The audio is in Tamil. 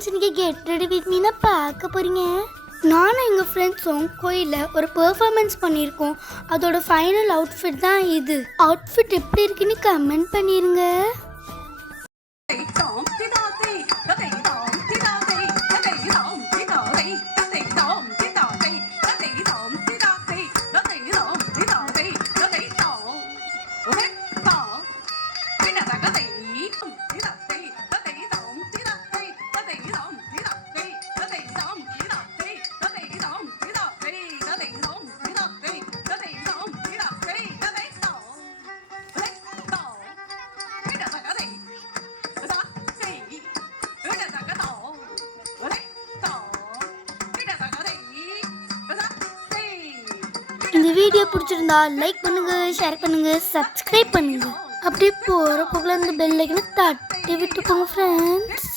ஃப்ரெண்ட்ஸ், இன்னைக்கு கெட் ரெடி வித் மீனா பார்க்க போறீங்க. நானும் எங்கள் ஃப்ரெண்ட்ஸும் கோயிலில் ஒரு பெர்ஃபார்மன்ஸ் பண்ணியிருக்கோம். அதோட ஃபைனல் அவுட்ஃபிட் தான் இது. அவுட்ஃபிட் எப்படி இருக்குன்னு கமெண்ட் பண்ணிருங்க. இந்த வீடியோ பிடிச்சிருந்தா லைக் பண்ணுங்க, ஷேர் பண்ணுங்க, சப்ஸ்கிரைப் பண்ணுங்க. அப்படியே போகிற போகல அந்த பெல் ஐக்கனை தட்டி விட்டு போங்க ஃப்ரெண்ட்ஸ்.